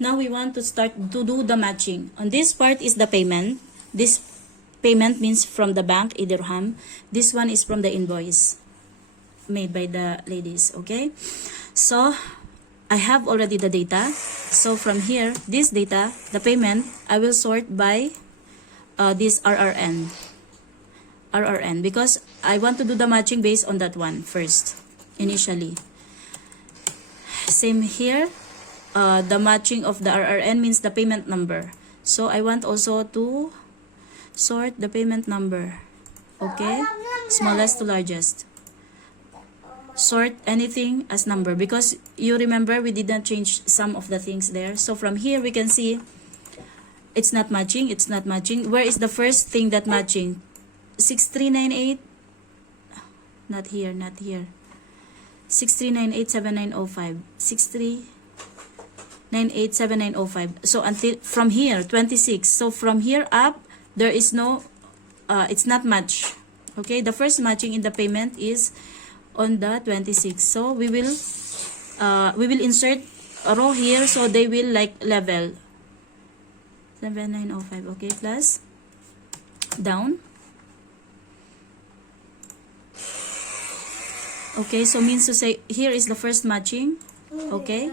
Now we want to start to do the matching. On this part is the payment. This payment means from the bank, dirham. This one is from the invoice made by the ladies, okay? So I have already the data. So from here, this data, the payment, I will sort by this RRN, because I want to do the matching based on that one first, initially. Same here, the matching of the RRN means the payment number. So I want also to sort the payment number, okay? Smallest to largest. Sort anything as number, because you remember we didn't change some of the things there. So from here we can see it's not matching, it's not matching. Where is the first thing that matching? 6398, not here, not here. 63987905, 63987905. So until from here 26. So from here up there is no it's not match. Okay, the first matching in the payment is on the 26. So we will insert a row here, so they will like level 7905. Okay, plus down. Okay, so means to say here is the first matching. Okay,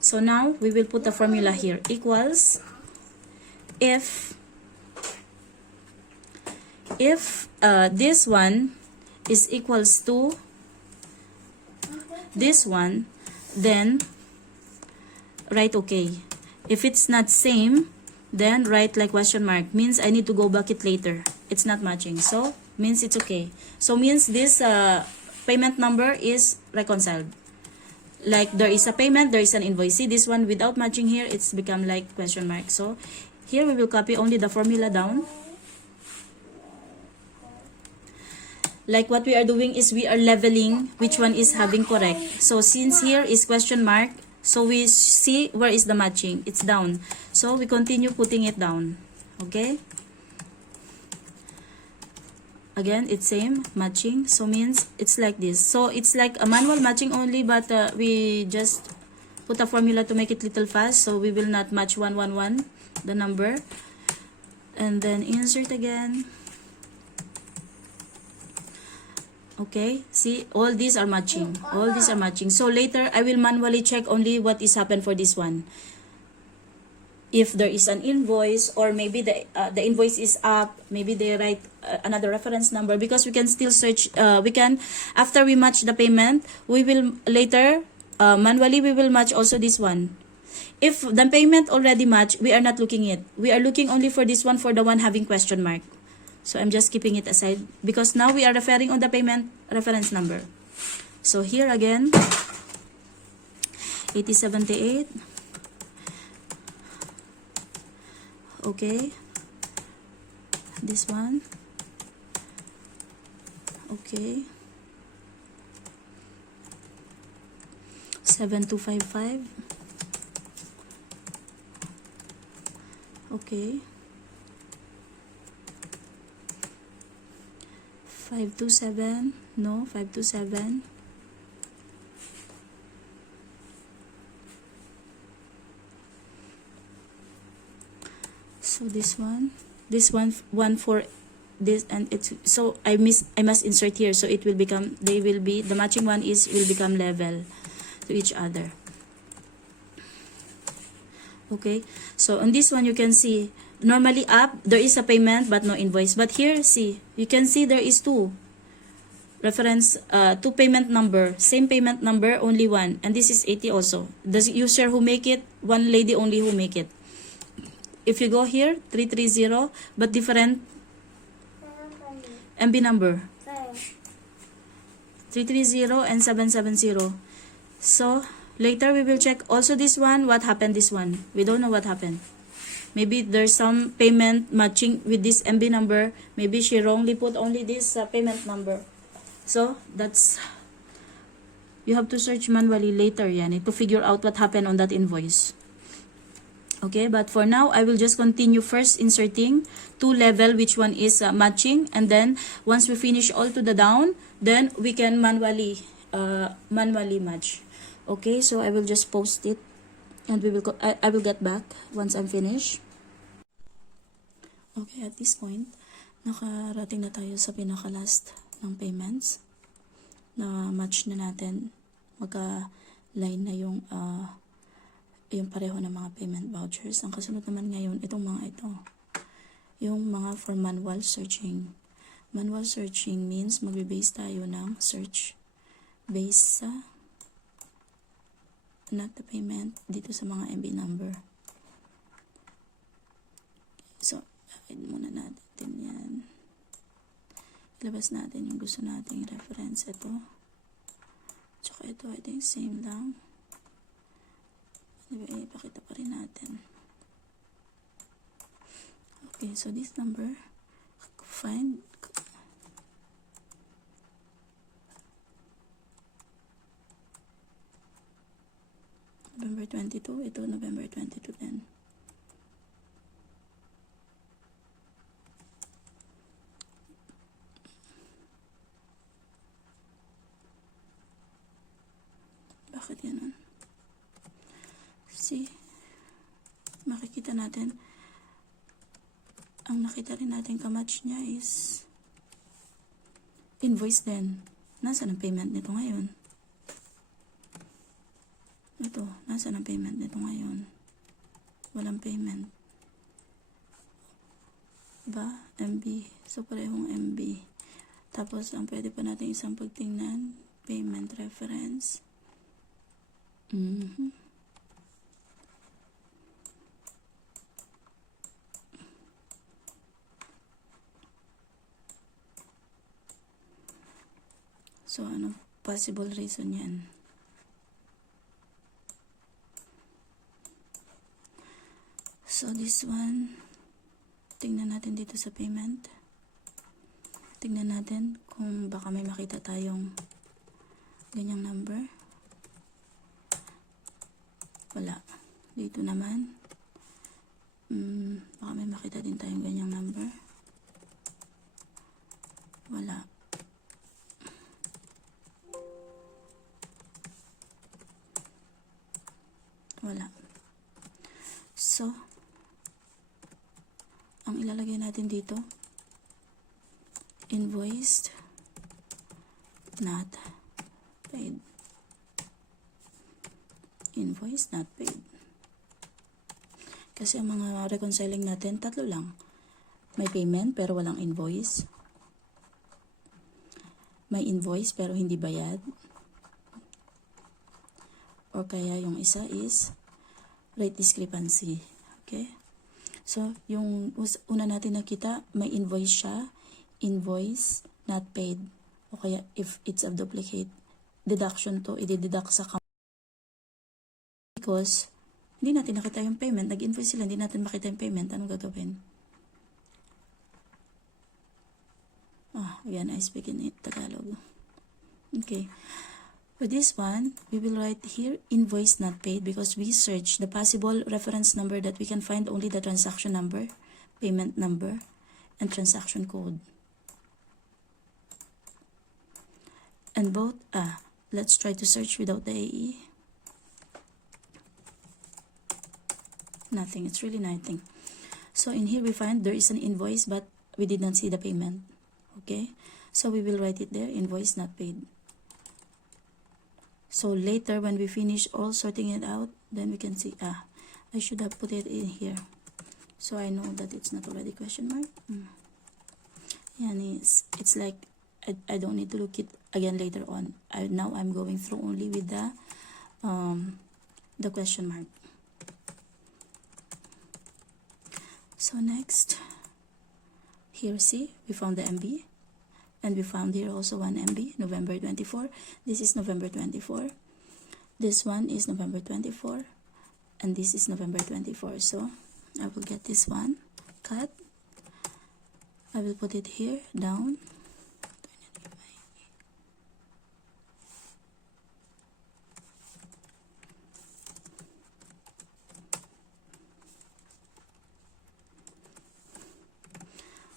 so now we will put the formula here, equals if this one is equals to this one, then write okay. If it's not same, then write like question mark, means I need to go back it later, it's not matching, so means it's okay. So means this payment number is reconciled. Like there is a payment, there is an invoice. See this one without matching here, it's become like question mark. So here we will copy only the formula down. Like what we are doing is we are leveling which one is having correct. So since here is question mark, so we see where is the matching, it's down. So we continue putting it down. Okay, again it's same matching, so means it's like this. So it's like a manual matching only, but we just put a formula to make it little fast, so we will not match 111 the number, and then insert again. Okay, see all these are matching, all these are matching. So later I will manually check only what is happened for this one. If there is an invoice, or maybe the invoice is up, maybe they write another reference number, because we can still search. We can, after we match the payment, we will later manually we will match also this one. If the payment already matched, we are not looking it. We are looking only for this one, for the one having question mark. So I'm just keeping it aside, because now we are referring on the payment reference number. So here again, 8078. Okay, this one. Okay, 7255. Okay, 527. No, 527. So this one for this, and it's, so I must insert here, so it will become, they will be, the matching one is will become level to each other. Okay, so on this one you can see normally up there is a payment but no invoice, but here see, you can see there is two reference, two payment number, same payment number, only one, and this is 80 also. The user who make it, one lady only who make it. If you go here, 330, but different MB number, 330 and 770. So later we will check also this one, what happened this one, we don't know what happened. Maybe there's some payment matching with this MB number, maybe she wrongly put only this payment number. So that's, you have to search manually later, yani, to figure out what happened on that invoice. Okay, but for now I will just continue first inserting two level which one is matching, and then once we finish all to the down, then we can manually match. Okay, so I will just post it And I will get back once I'm finished. Okay, at this point, nakarating na tayo sa pinaka-last ng payments. Na match na natin, magka-line na yung pareho ng mga payment vouchers. Ang kasunod naman ngayon, itong mga ito. Yung mga for manual searching. Manual searching means magbe-base tayo ng search based sa not the payment dito sa mga MB number. So, hide muna natin yan. Ilabas natin yung gusto nating reference. Ito. Tsaka ito, I think same lang. Diba, ipakita pa rin natin. Okay, so this number, find November 22, ito November 22 din. Bakit ganun? See, makikita natin, ang nakita rin natin kamatch niya is invoice din. Nasaan ang payment nito ngayon? Ito, nasaan ang payment nito ngayon? Walang payment. Ba? MB. So, parehong MB. Tapos, ang pwede pa natin isang pagtingnan, payment reference. So, ano possible reason yan? So, this one, tingnan natin dito sa payment. Tingnan natin kung baka may makita tayong ganyang number. Wala. Dito naman, baka may makita din tayong ganyang number. Wala. Wala. So, ang ilalagay natin dito, invoiced, not paid. Invoice, not paid. Kasi ang mga reconciling natin, tatlo lang. May payment pero walang invoice. May invoice pero hindi bayad. Or kaya yung isa is rate discrepancy. Okay? So, yung una natin nakita, may invoice siya. Invoice, not paid. O kaya if it's a duplicate, deduction to, i-deduct sa because hindi natin nakita yung payment. Nag-invoice sila, hindi natin makita yung payment. Anong gagawin? Again, I speak in Tagalog. Okay. For this one, we will write here invoice not paid because we search the possible reference number that we can find only the transaction number, payment number, and transaction code. And both, let's try to search without the AE. Nothing, it's really nothing. So in here we find there is an invoice but we did not see the payment. Okay, so we will write it there, invoice not paid. So later when we finish all sorting it out, then we can see, I should have put it in here. So I know that it's not already question mark. Yeah, it's like, I don't need to look it again later on. Now I'm going through only with the question mark. So next, here see, we found the MB. And we found here also one MB, November 24. This is November 24. This one is November 24. And this is November 24. So, I will get this one, cut. I will put it here, down.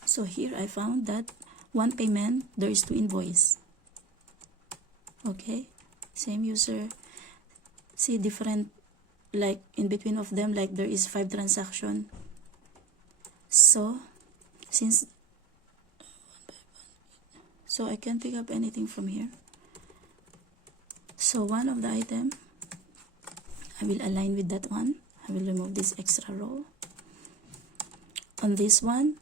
So, here I found that one payment, there is two invoice. Okay, same user. See different like in between of them, like there is 5 transaction. So since I can't pick up anything from here, so one of the item I will align with that one. I will remove this extra row. On this one,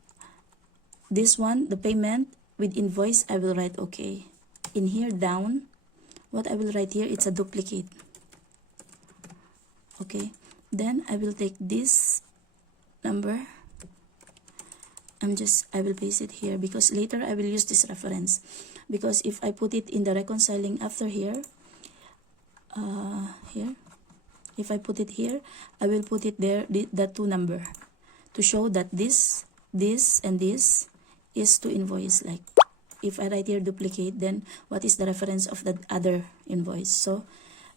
the payment with invoice, I will write okay. In here down, what I will write here, it's a duplicate. Okay, then I will take this number. I will paste it here because later I will use this reference. Because if I put it in the reconciling after here, if I put it here, I will put it there, the 2 number, to show that this and this is to invoice. Like if I write here duplicate, then what is the reference of the other invoice? So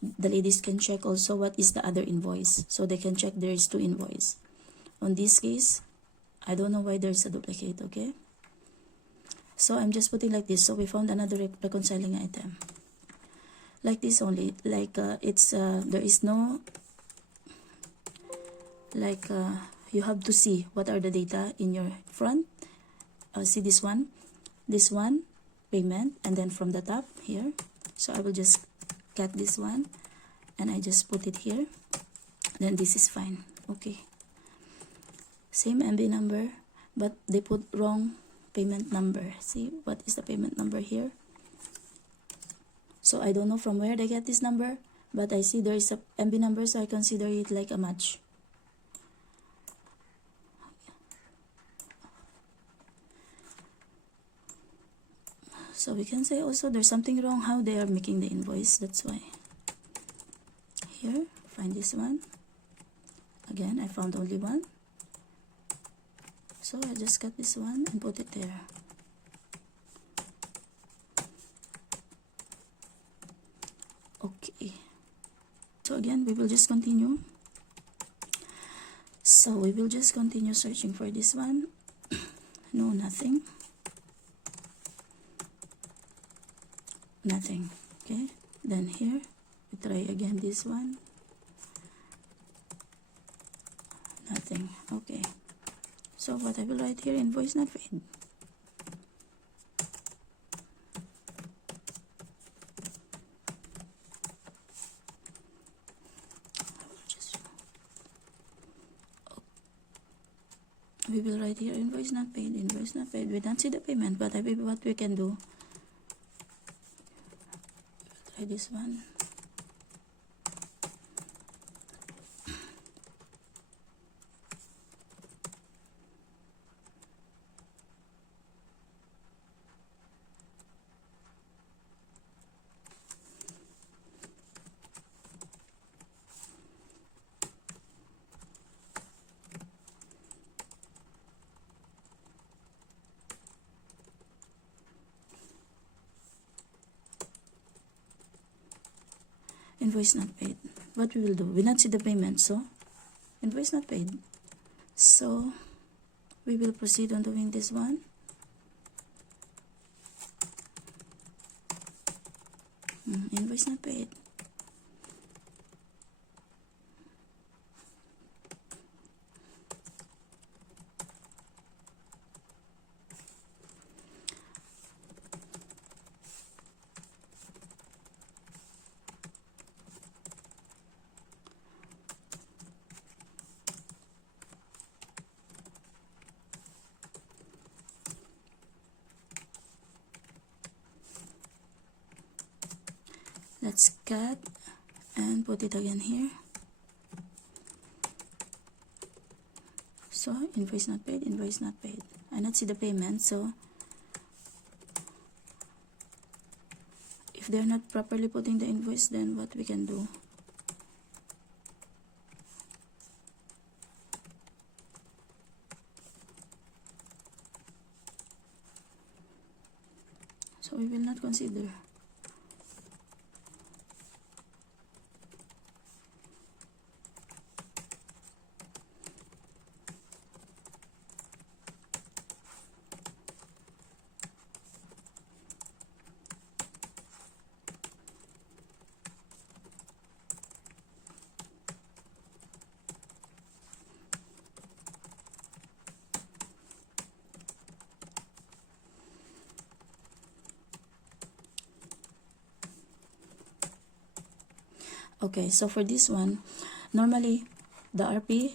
the ladies can check also what is the other invoice, so they can check there is 2 invoice. On this case, I don't know why there's a duplicate. Okay, so I'm just putting like this. So we found another reconciling item like this only, like it's there is no, like you have to see what are the data in your front. See this one payment, and then from the top here, so I will just cut this one and I just put it here, then this is fine. Okay, same MB number, but they put wrong payment number. See what is the payment number here? So I don't know from where they get this number, but I see there is a MB number, so I consider it like a match. So we can say also there's something wrong how they are making the invoice. That's why. Here, find this one. Again, I found only one. So I just cut this one and put it there. Okay. So again, we will just continue. So we will just continue searching for this one. No, nothing. Nothing. Okay, then here we try again this one. Nothing. Okay, so what I will write here, invoice not paid. We will write here invoice not paid, invoice not paid. We don't see the payment, but what we can do, try this one. Invoice not paid. What we will do? We not see the payment, so invoice not paid. So we will proceed on doing this one. Invoice not paid. Let's cut and put it again here. So invoice not paid, invoice not paid. I not see the payment, so if they're not properly putting the invoice, then what we can do? So we will not consider. Okay, so for this one, normally the RP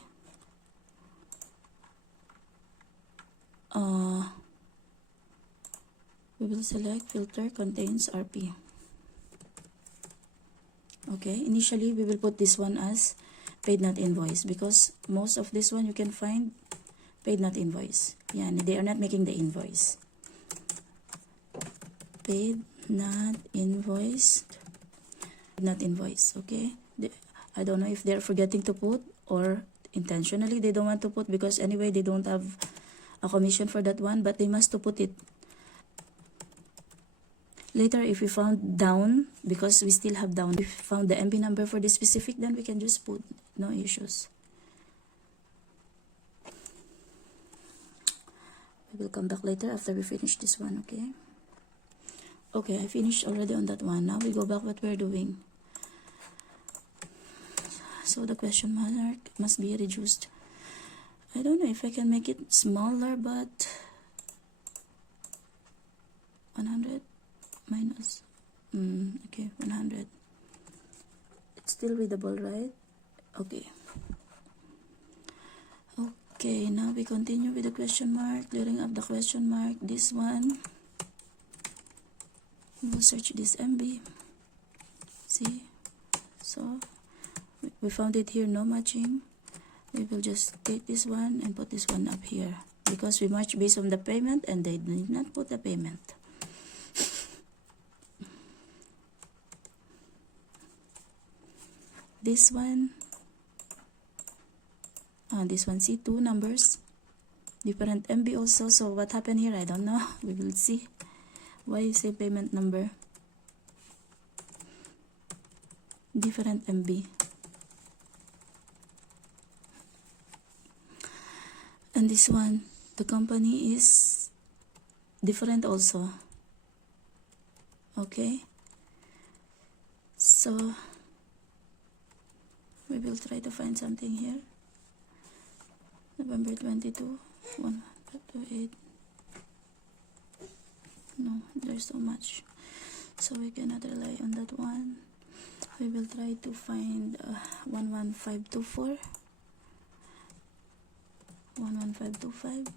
we will select filter contains RP. Okay, initially we will put this one as paid not invoice because most of this one you can find paid not invoice. Yeah, they are not making the invoice. Paid not invoice. Not invoice. Okay, I don't know if they're forgetting to put or intentionally they don't want to put because anyway they don't have a commission for that one, but they must to put it. Later, if we found down, because we still have down, if we found the MB number for this specific, then we can just put, no issues. We will come back later after we finish this one, okay? Okay, I finished already on that one. Now we go back what we're doing. So the question mark must be reduced. I don't know if I can make it smaller, but 100 minus, okay, 100. It's still readable, right? Okay. Okay, now we continue with the question mark, clearing up the question mark. This one, we'll search this MB. See, so we found it here, no matching. We will just take this one and put this one up here because we match based on the payment and they did not put the payment. This one, see two numbers, different MB also. So what happened here, I don't know. We will see. Why you say payment number? Different MB. And this one, the company is different also. Okay. So we will try to find something here. November 22, 128. No, there's so much. So we cannot rely on that one. We will try to find 11524. 11525.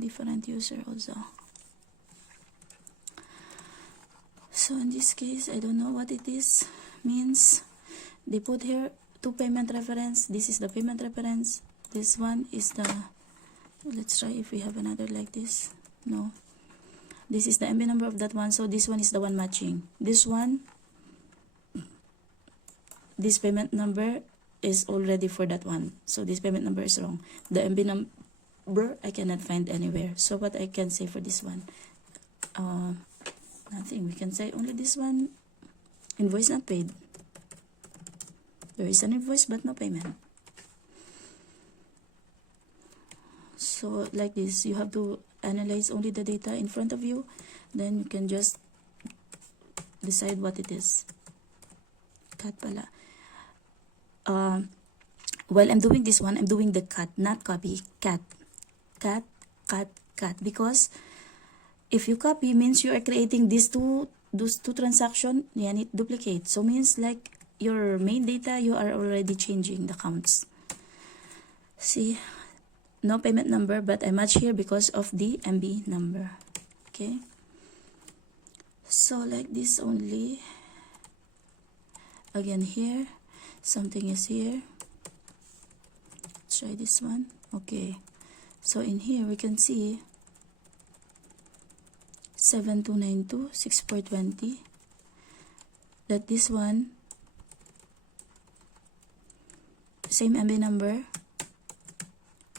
Different user also. So in this case, I don't know what it is. Means they put here two payment reference. This is the payment reference. This one is the, let's try if we have another like this. No, this is the MB number of that one. So this one is the one matching. This one, this payment number is already for that one. So this payment number is wrong. The MB number I cannot find anywhere. So what I can say for this one, nothing. We can say only this one, invoice not paid. There is an invoice but no payment. So like this, you have to analyze only the data in front of you, then you can just decide what it is. Cut pala. While I'm doing this one, I'm doing the cut, not copy. Cut, because if you copy means you are creating those two transactions, and it duplicates. So means like your main data, you are already changing the counts. See, no payment number, but I match here because of the MB number. Okay, so like this only. Again here, something is here. Let's try this one. Okay, so in here we can see 7292 6420. That this one, same MB number.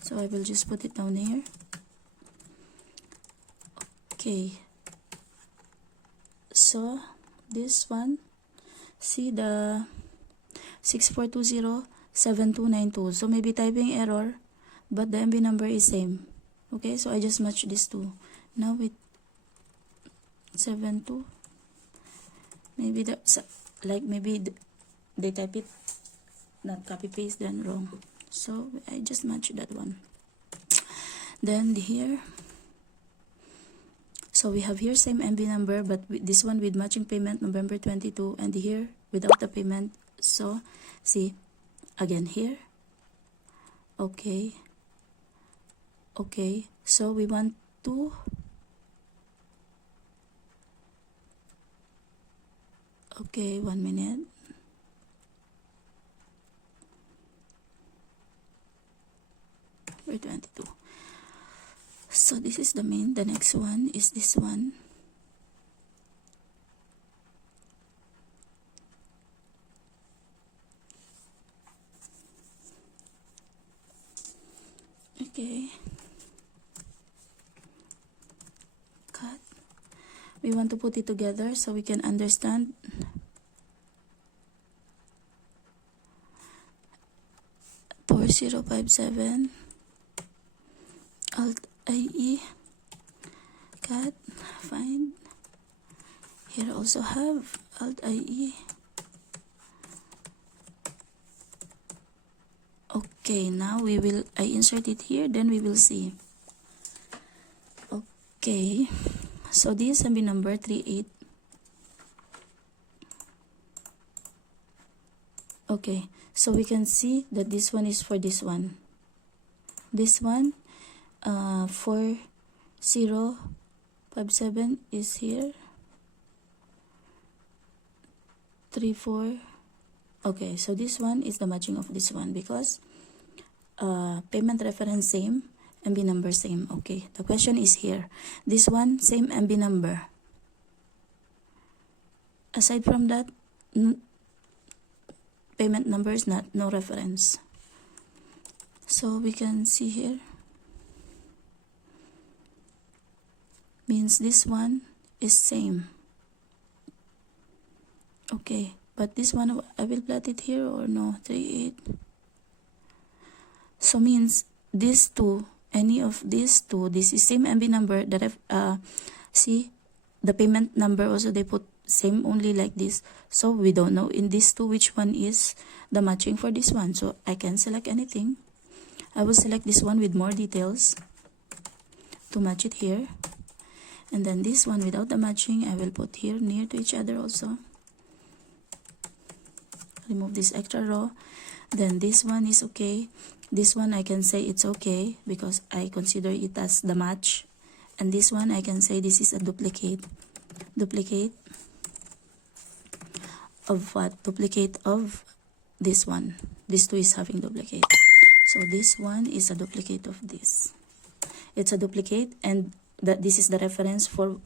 So I will just put it down here. Okay. So this one, see the 6420 7292. So maybe typing error, but the MB number is same. Okay, so I just match these two. Now with 72, maybe they type it not copy paste, then wrong. So I just match that one. Then here, So we have here same MB number, but with this one with matching payment November 22, and here without the payment. So see again here. Okay. Okay, so we want to okay, 1 minute. We're 22. So this is the main. The next one is this one. Okay. Cut. We want to put it together so we can understand. Four 057 Alt IE cut, find. Here also have Alt IE. Okay, now I insert it here, then we will see. Okay, so this will be number 38. Okay, so we can see that this one is for this one. This one, 4057 is here. 34. Okay, so this one is the matching of this one because payment reference same, MB number same. Okay, the question is here. This one same MB number. Aside from that, payment number is no reference. So we can see here. Means this one is same. Okay, but this one I will plot it here or no? 38. So means these two, any of these two, this is same MB number. See the payment number also they put same only like this. So we don't know in these two which one is the matching for this one. So I can select anything. I will select this one with more details to match it here. And then this one without the matching, I will put here near to each other also. Remove this extra row. Then this one is okay. This one I can say it's okay because I consider it as the match. And this one I can say this is a duplicate. Duplicate of what? Duplicate of this one. This two is having duplicate. So this one is a duplicate of this. It's a duplicate, and this is the reference for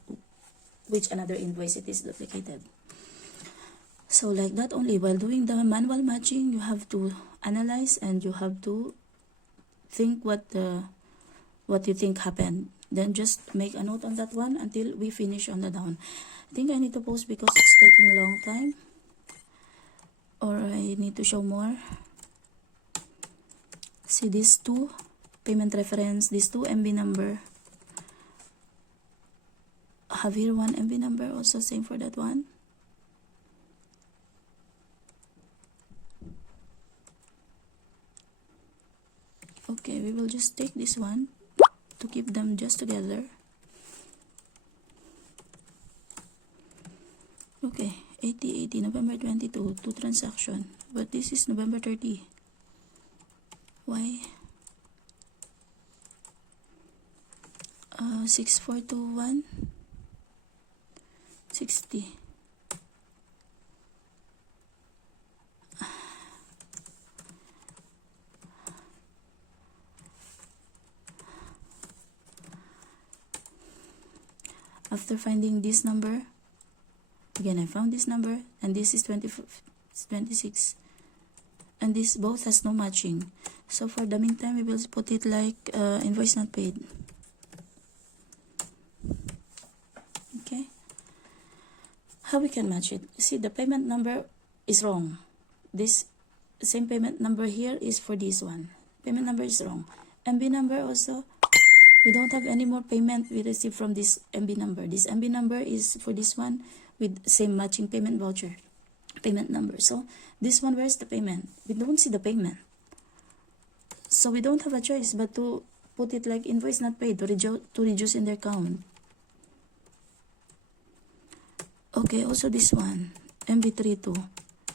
which another invoice it is duplicated. So like that only. While doing the manual matching, you have to analyze and you have to think what you think happened. Then just make a note on that one until we finish on the down. I think I need to pause because it's taking a long time, or I need to show more. See these two payment reference, these two MB number. Have here one MB number also, same for that one. Okay, we will just take this one to keep them just together. Okay, 80 November 22, 2 transaction, but this is November 30. Why? 6421 60. After finding this number, again I found this number, and this is 26, and this both has no matching. So for the meantime, we will put it like invoice not paid. Okay, how we can match it? See, the payment number is wrong. This same payment number here is for this one. Payment number is wrong. MB number also, we don't have any more payment we received from this MB number. This MB number is for this one with same matching payment voucher payment number. So this one, where's the payment? We don't see the payment. So we don't have a choice but to put it like invoice not paid to reduce in their count. Okay, also this one, MB32,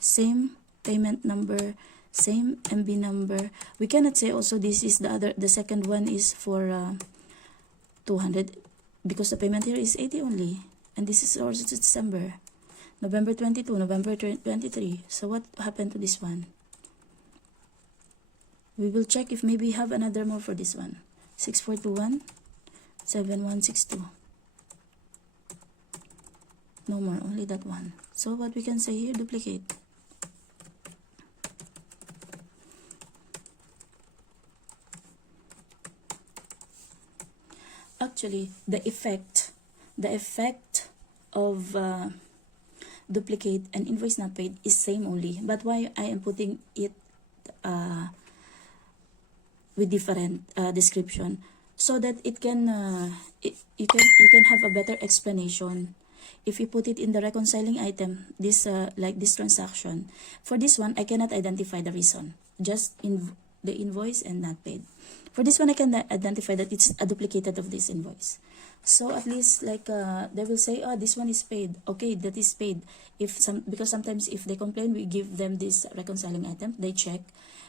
same payment number, same MB number. We cannot say also this is the second one is for 200 because the payment here is 80 only, and this is also December, November 22, November 23. So what happened to this one? We will check if maybe we have another more for this one. 6421 7162. No more, only that one. So what we can say here, duplicate. Actually, the effect of duplicate and invoice not paid is same only. But why I am putting it with different description, so that it can you can have a better explanation. If you put it in the reconciling item, this like this transaction, for this one I cannot identify the reason, just in the invoice and not paid. For this one I can identify that it's a duplicated of this invoice. So at least like they will say, oh, this one is paid. Okay, that is paid. Because sometimes if they complain, we give them this reconciling item, they check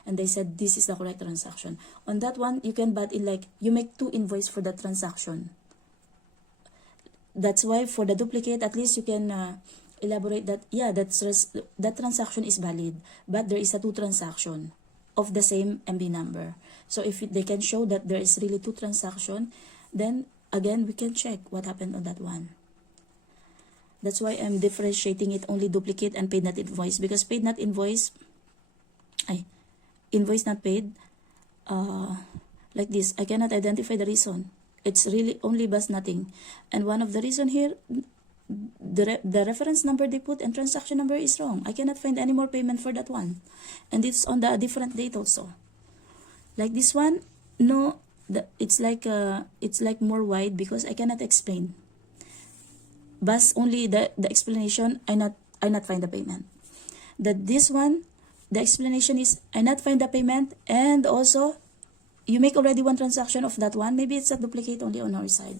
and they said this is the correct transaction. On that one, you can but in like you make 2 invoice for that transaction. That's why for the duplicate, at least you can elaborate that, yeah, that transaction is valid, but there is a 2 transaction of the same MB number. So if they can show that there is really 2 transaction, then again we can check what happened on that one. That's why I'm differentiating it only duplicate and paid not invoice, because paid not invoice, invoice not paid, like this, I cannot identify the reason. It's really only but nothing. And one of the reason here, the reference number they put and transaction number is wrong. I cannot find any more payment for that one. And it's on the different date also. Like this one, no, it's like more wide because I cannot explain. But only the explanation, I not find the payment. That this one, the explanation is I not find the payment, and also you make already 1 transaction of that one. Maybe it's a duplicate only on our side,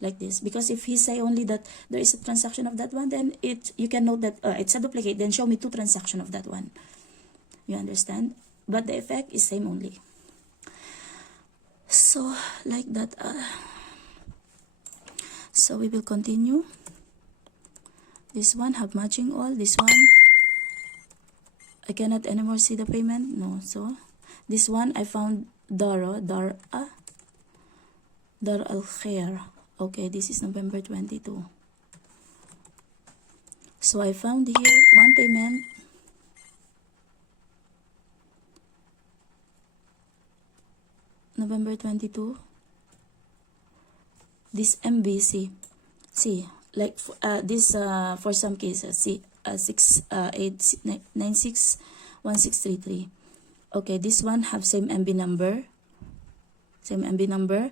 like this. Because if he say only that there is a transaction of that one, then you can note that it's a duplicate. Then show me 2 transactions of that one. You understand? But the effect is same only. So like that. So we will continue. This one have matching all. This one I cannot anymore see the payment. No. So this one I found Dar al-Khair. Okay, this is November 22. So I found here 1 payment. November 22. This MBC. See, like this for some cases. See, 686961633. Okay, this one have same MB number. Same MB number.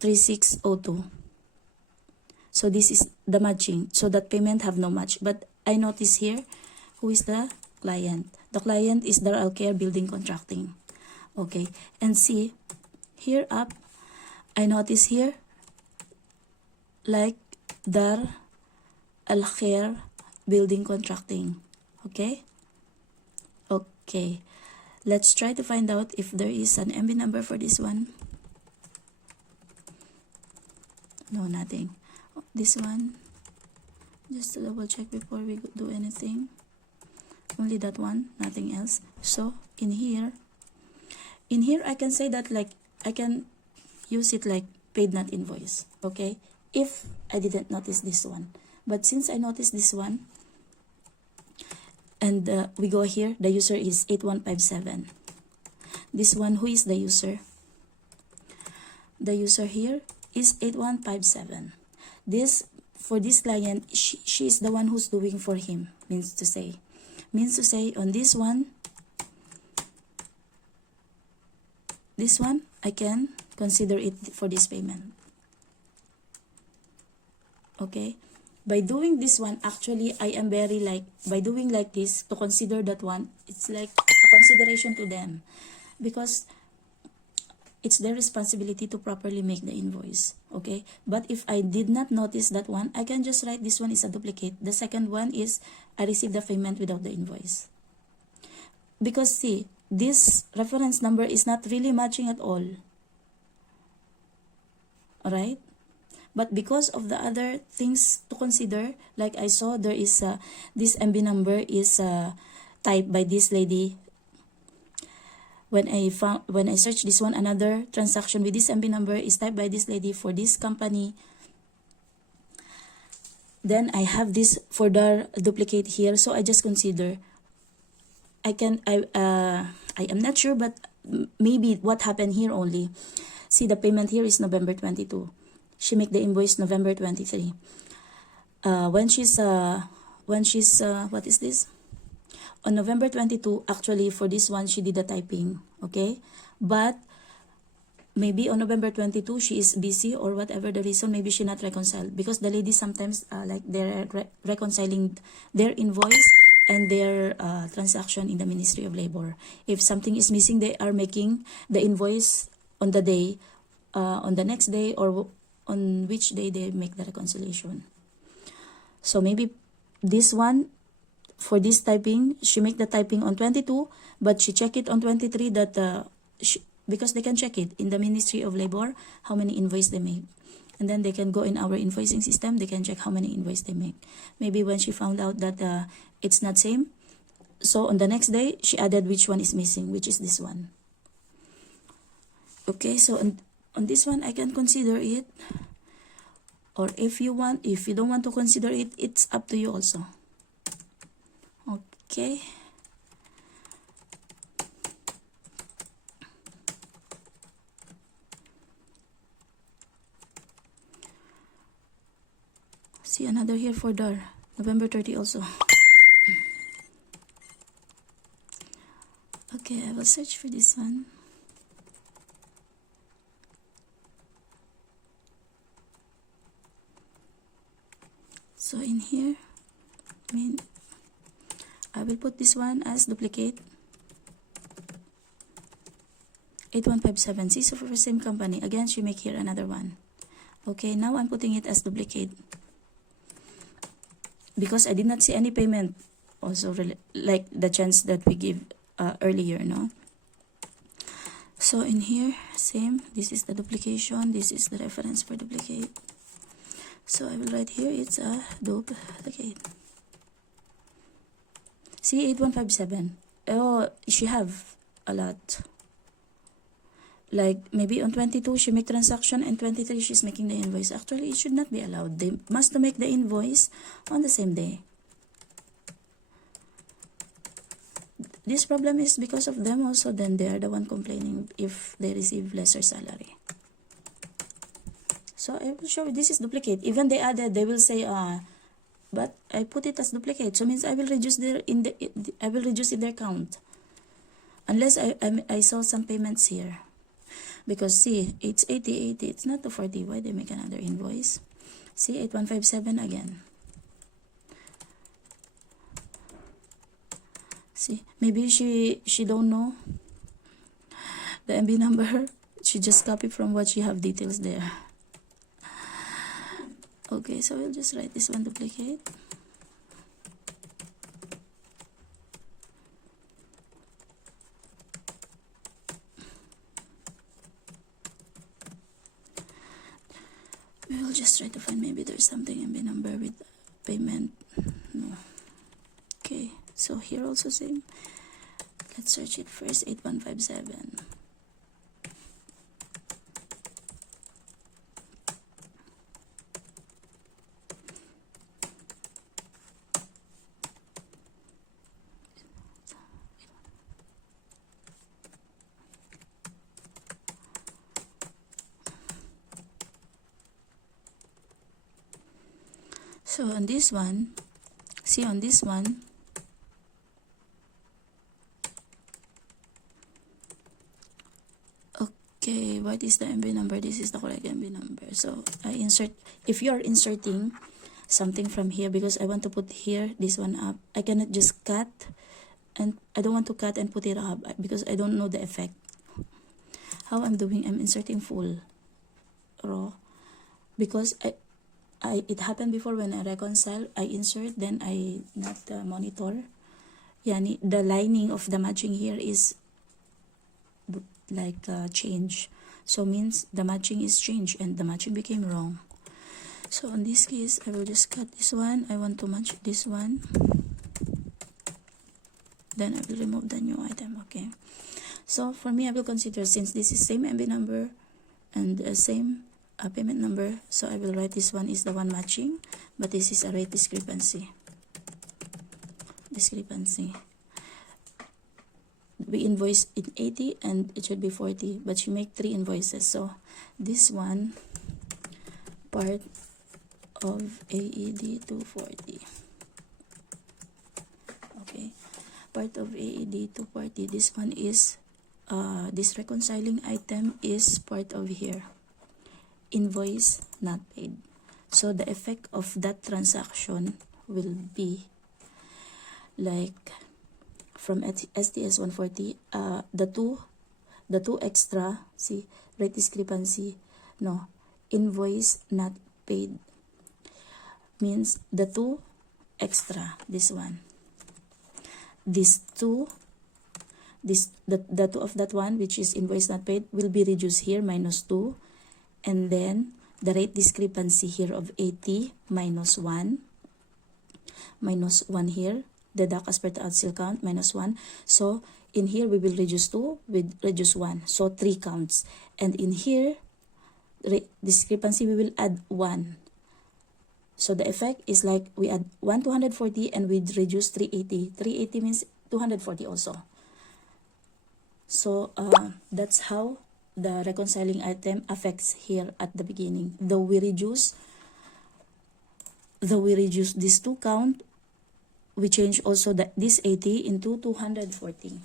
3602. So this is the matching. So that payment have no match. But I notice here, who is the client? The client is Dar Al-Khair Building Contracting. Okay, and see, here up, I notice here, like Dar Al-Khair Building Contracting. Okay? Okay. Let's try to find out if there is an MB number for this one. No, nothing. This one, just to double check before we do anything. Only that one, nothing else. So in here I can say that like I can use it like paid not invoice. Okay, if I didn't notice this one, but since I noticed this one, and we go here, the user is 8157. This one, who is the user? The user here is 8157. This, for this client, she is the one who's doing for him. Means to say on this one I can consider it for this payment. Okay, by doing this one, actually I am very like, by doing like this to consider that one, it's like a consideration to them, because it's their responsibility to properly make the invoice. Okay, but if I did not notice that one, I can just write this one is a duplicate. The second one is I received the payment without the invoice. Because see, this reference number is not really matching at all. Alright? But because of the other things to consider, like I saw there is this MB number is typed by this lady. When I searched this one, another transaction with this MB number is typed by this lady for this company. Then I have this further duplicate here, so I just consider. I am not sure, but maybe what happened here only. See, the payment here is November 22. She make the invoice November 23. When she's what is this? On November 22, actually for this one she did the typing, okay? But maybe on November 22 she is busy or whatever the reason, maybe she not reconciled, because the ladies sometimes like they're reconciling their invoice and their transaction in the Ministry of Labor. If something is missing, they are making the invoice on the day, on the next day, or on which day they make the reconciliation. So maybe this one, for this typing, she make the typing on 22, but she check it on 23 that because they can check it in the Ministry of Labor how many invoice they make, and then they can go in our invoicing system, they can check how many invoice they make. Maybe when she found out that it's not same, so on the next day she added which one is missing, which is this one. Okay, so on this one I can consider it, or if you don't want to consider it, it's up to you also. Okay. See, another here for Dar, November 30 also. Okay, I will search for this one. So in here, I will put this one as duplicate. 8157. See, so for the same company, again she make here another one. Okay, now I'm putting it as duplicate because I did not see any payment also, like the chance that we give earlier, no? So in here, same, this is the duplication, this is the reference for duplicate. So I will write here it's a duplicate. See, 8157. Oh, she have a lot. Like maybe on 22 she make transaction and 23 she's making the invoice. Actually, it should not be allowed. They must make the invoice on the same day. This problem is because of them also, then they are the one complaining if they receive lesser salary. So I will show you this is duplicate. Even they added, they will say but I put it as duplicate, so means I will reduce in their count, unless I saw some payments here, because see, it's 80, it's not 240. Why they make another invoice? See, 8157 again. See, maybe she don't know the MB number. She just copy from what she have details there. Okay, so we'll just write this one duplicate. We will just try to find, maybe there's something MB number with payment. No. Okay, so here also same. Let's search it first, 8157. So on this one, see on this one, okay, what is the MB number? This is the correct MB number. So I insert, if you are inserting something from here, because I want to put here this one up, I cannot just cut, and I don't want to cut and put it up because I don't know the effect, how I'm doing, I'm inserting full row because it happened before when I reconcile, I insert, then I not monitor. Yani, the lining of the matching here is like change. So means the matching is changed and the matching became wrong. So in this case, I will just cut this one. I want to match this one. Then I will remove the new item, okay? So for me, I will consider, since this is same MB number and same payment number, so I will write this one is the one matching, but this is a rate discrepancy. We invoice in 80 and it should be 40, but she make 3 invoices. So this one, part of AED 240. Okay, part of AED 240. This one is this reconciling item is part of here. Invoice not paid. So the effect of that transaction will be like from STS 140, the two extra, see, rate discrepancy, no, invoice not paid, means the 2 extra, this one, these two, the 2 of that one, which is invoice not paid, will be reduced here, -2, and then the rate discrepancy here of 80 -1 here, deduct as per the outsale count, -1. So in here we will reduce 2 with reduce 1, so 3 counts. And in here discrepancy we will add 1. So the effect is like we add 1 240 and we reduce 380. 380 means 240 also. So that's how the reconciling item affects here at the beginning. Though we reduce this 2 count, we change also this 80 into 240.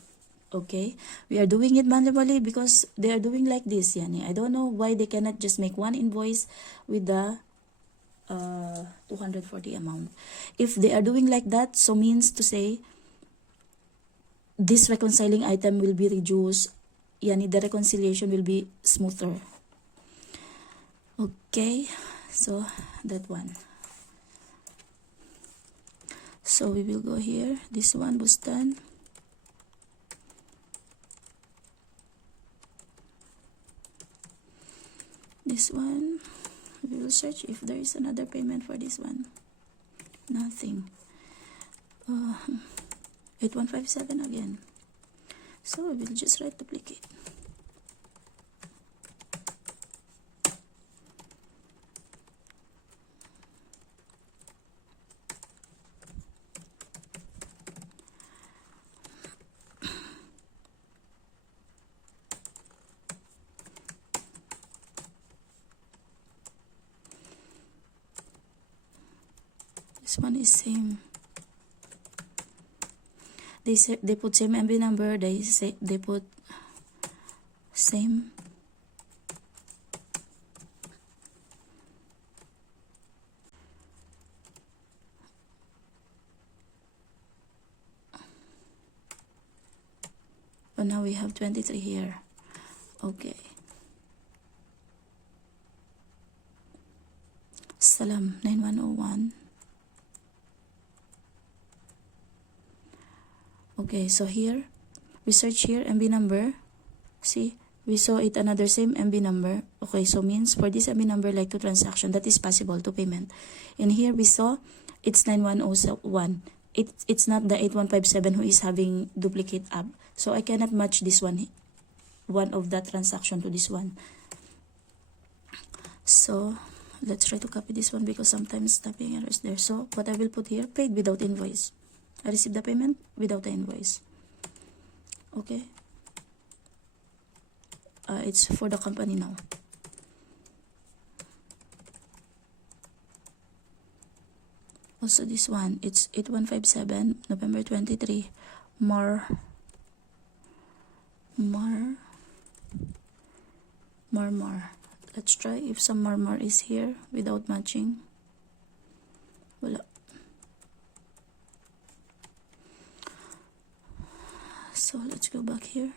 Okay, we are doing it manually because they are doing like this, yani. I don't know why they cannot just make one invoice with the 240 amount. If they are doing like that, so means to say this reconciling item will be reduced, yani the reconciliation will be smoother. Okay, so that one. So we will go here. This one was done. This one, we will search if there is another payment for this one. Nothing. 8157 again. So we will just write duplicate. This one is same. They put same MB number. They put same. But now we have 23 here. Okay. Salam 9101. Okay, so here we search here MB number. See, we saw it another same MB number. Okay, so means for this MB number like 2 transaction, that is possible to payment. And here we saw it's 9101. It's not the 8157 who is having duplicate up. So I cannot match this one of that transaction to this one. So let's try to copy this one because sometimes typing error is there. So what I will put here, paid without invoice. I received the payment without the invoice. Okay. It's for the company now. Also this one, it's 8157, November 23. More. Let's try if some more is here without matching. Wala. So let's go back here.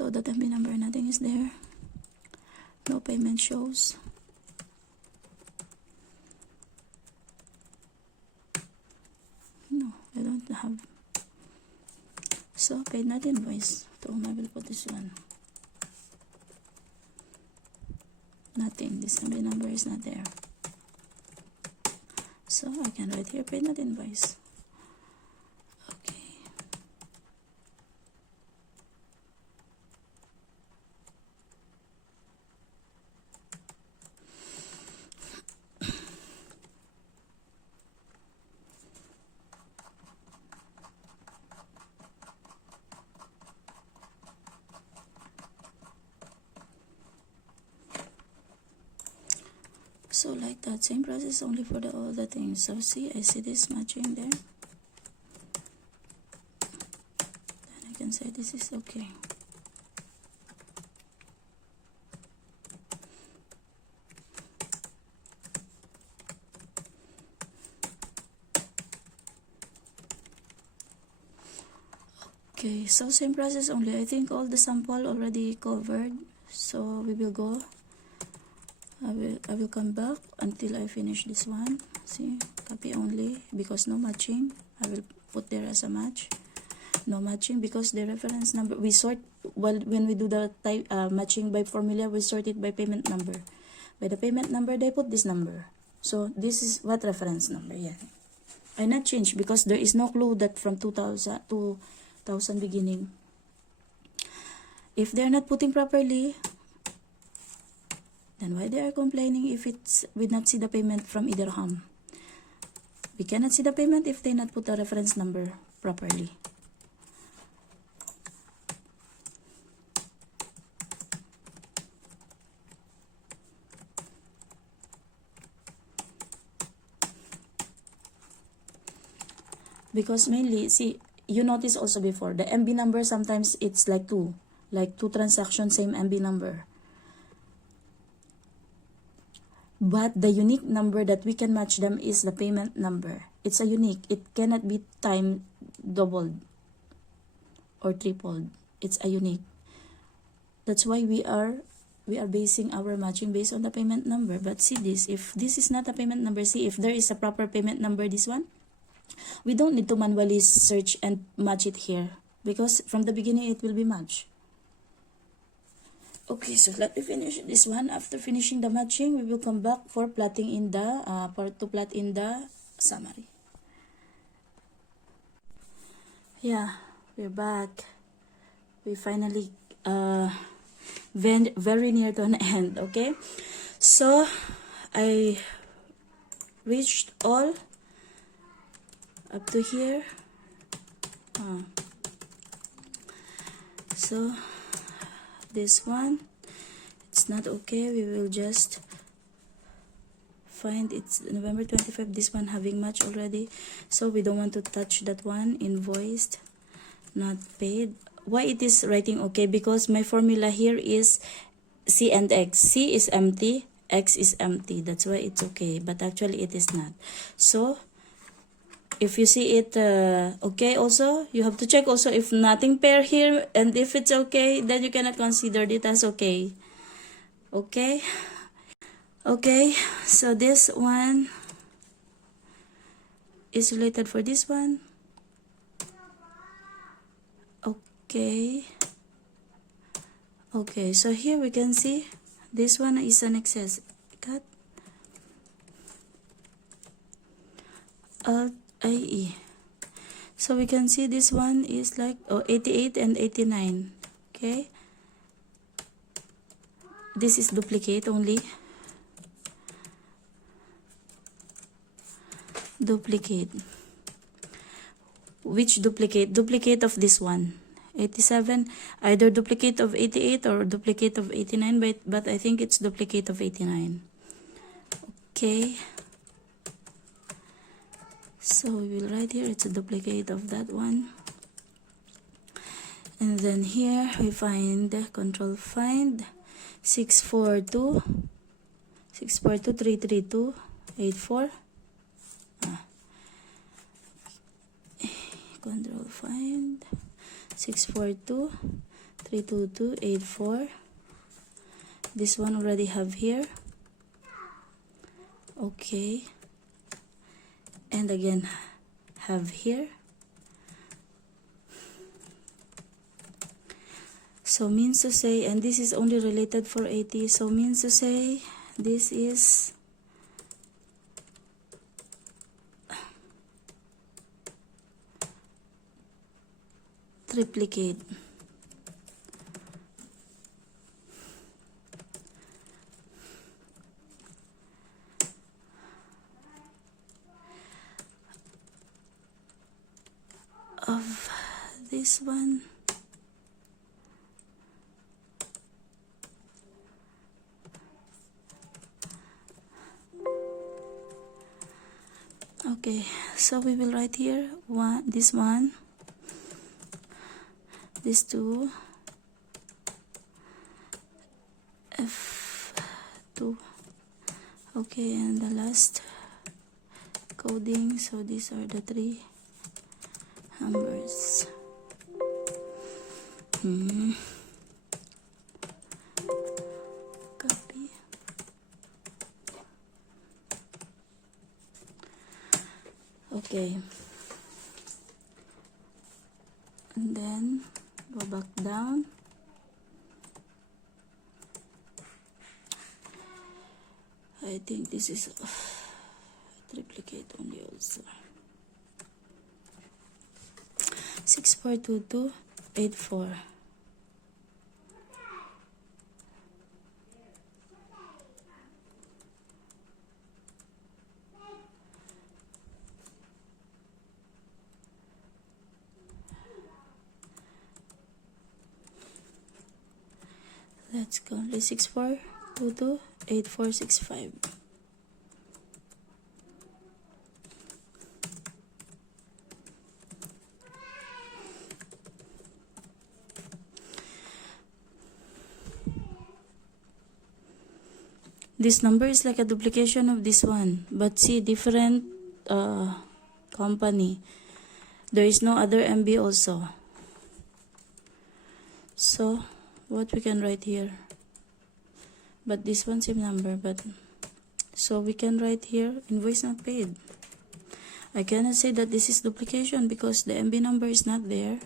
So the MB number, nothing is there. No payment shows. No, I don't have. So paid not invoice. To whom I will put this one. Nothing. This MB number is not there. So I can write here paid not invoice. Okay. So like that, same process only for all the things. So see, I see this matching there. Then I can say this is okay. Okay, so same process only. I think all the sample already covered. So we will go. I will come back until I finish this one. See, copy only because no matching. I will put there as a match. No matching because the reference number we sort. Well, when we do the type matching by formula, we sort it by payment number. By the payment number, they put this number. So this is what reference number. Yeah, I not change because there is no clue that from 2000 beginning. If they're not putting properly, then why they are complaining if it's we not see the payment from either ham? We cannot see the payment if they not put the reference number properly. Because mainly, see, you notice also before, the MB number sometimes it's like two transactions, same MB number. But the unique number that we can match them is the payment number. It's a unique. It cannot be time doubled or tripled. It's a unique. That's why we are basing our matching based on the payment number. But see this, if this is not a payment number, see if there is a proper payment number, this one, we don't need to manually search and match it here because from the beginning it will be matched. Okay, so let me finish this one. After finishing the matching, we will come back for plotting in the to plot in the summary. Yeah, we're back. We finally very near to an end. Okay, so I reached all up to here. So this one, it's not okay. We will just find it's November 25. This one having match already, so we don't want to touch that one. Invoiced, not paid. Why it is writing okay? Because my formula here is C and X. C is empty, X is empty. That's why it's okay, but actually it is not. So if you see it okay, also you have to check also if nothing pair here, and if it's okay, then you cannot consider it as okay. Okay, so this one is related for this one. Okay, so here we can see this one is an excess. Cut Alt IE. So we can see this one is like 88 and 89. Okay, this is duplicate only. Duplicate. Which duplicate? Duplicate of this one. 87, either duplicate of 88 or duplicate of 89, but I think it's duplicate of 89. Okay, so we will write here it's a duplicate of that one, and then here we find control find 642 332 84. Control find 642 32284. This one already have here. Okay. And again have here. So means to say, and this is only related for 80, so means to say this is triplicate. Of this one. Okay, so we will write here this one, this two, F2. Okay, and the last coding. So these are the three numbers. Copy. Okay. And then go back down. I think this is triplicate only also. 642284. Let's go. 64228465. This number is like a duplication of this one, but see, different company. There is no other MB also. So what we can write here? But this one same number, but so we can write here invoice not paid. I cannot say that this is duplication because the MB number is not there,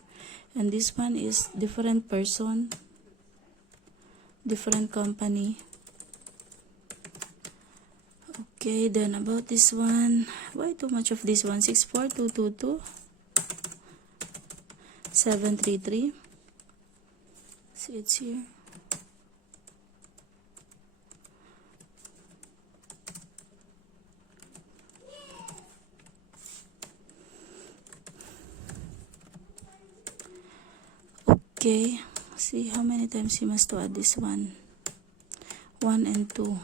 and this one is different person, different company. Okay, then about this one, why too much of this one? 64222 733. See, it's here. Okay, see how many times he must to add this one. 1 and 2.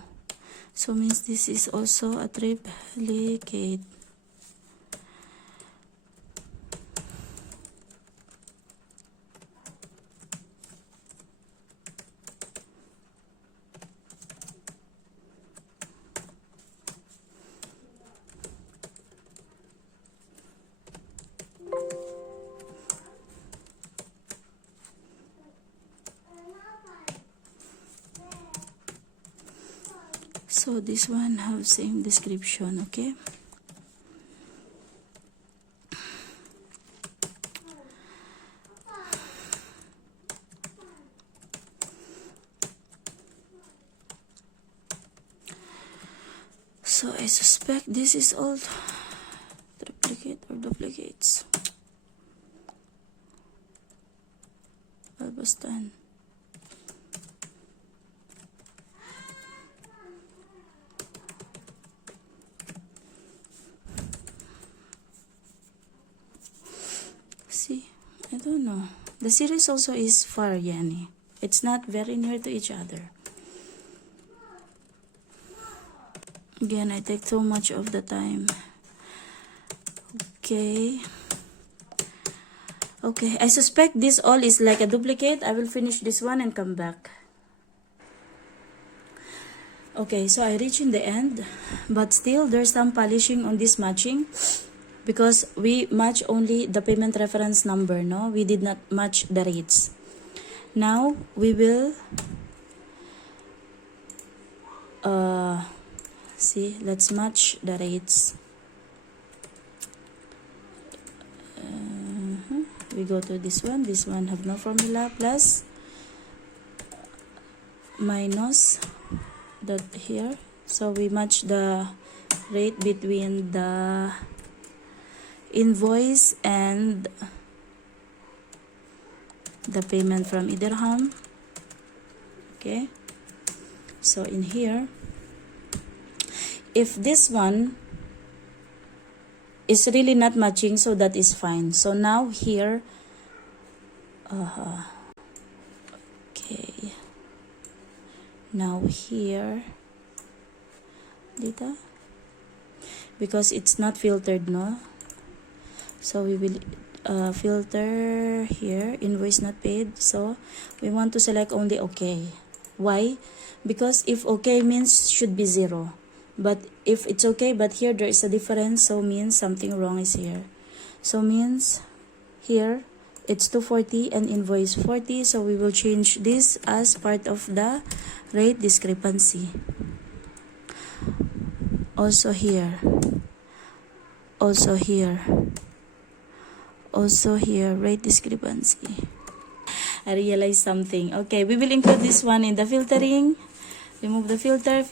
So means this is also a triplicate. So this one have same description, okay? So I suspect this is all triplicate or duplicates. Almost done. See, I don't know. The series also is far, Yani. It's not very near to each other. Again, I take too much of the time. Okay. Okay, I suspect this all is like a duplicate. I will finish this one and come back. Okay, so I reach in the end, but still there's some polishing on this matching because we match only the payment reference number, no? We did not match the rates. Now we will see, let's match the rates. We go to this one have no formula, plus minus that here. So we match the rate between the invoice and the payment from Idirham. Okay, so in here, if this one is really not matching, so that is fine. So now here, okay, now here, data, because it's not filtered, no? So we will filter here, invoice not paid. So we want to select only okay. Why? Because if okay means should be 0. But if it's okay, but here there is a difference, so means something wrong is here. So means here it's 240 and invoice 40. So we will change this as part of the rate discrepancy. Also here. Also here. Also here, rate discrepancy. I realized something. Okay, we will include this one in the filtering. Remove the filter.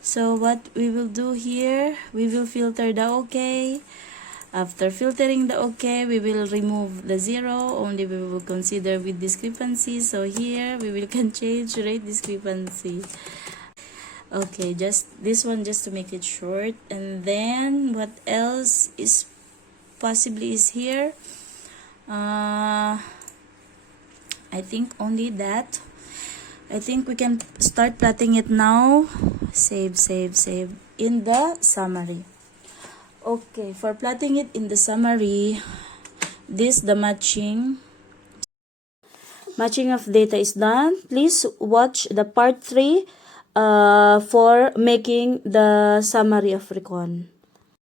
So what we will do here, we will filter the okay. After filtering the okay, we will remove the 0. Only we will consider with discrepancy. So here, we will can change rate discrepancy. Okay, just this one just to make it short. And then what else is possibly is here? I think only that. I think we can start plotting it now. Save in the summary. Okay, for plotting it in the summary, the matching of data is done. Please watch the part 3 for making the summary of recon.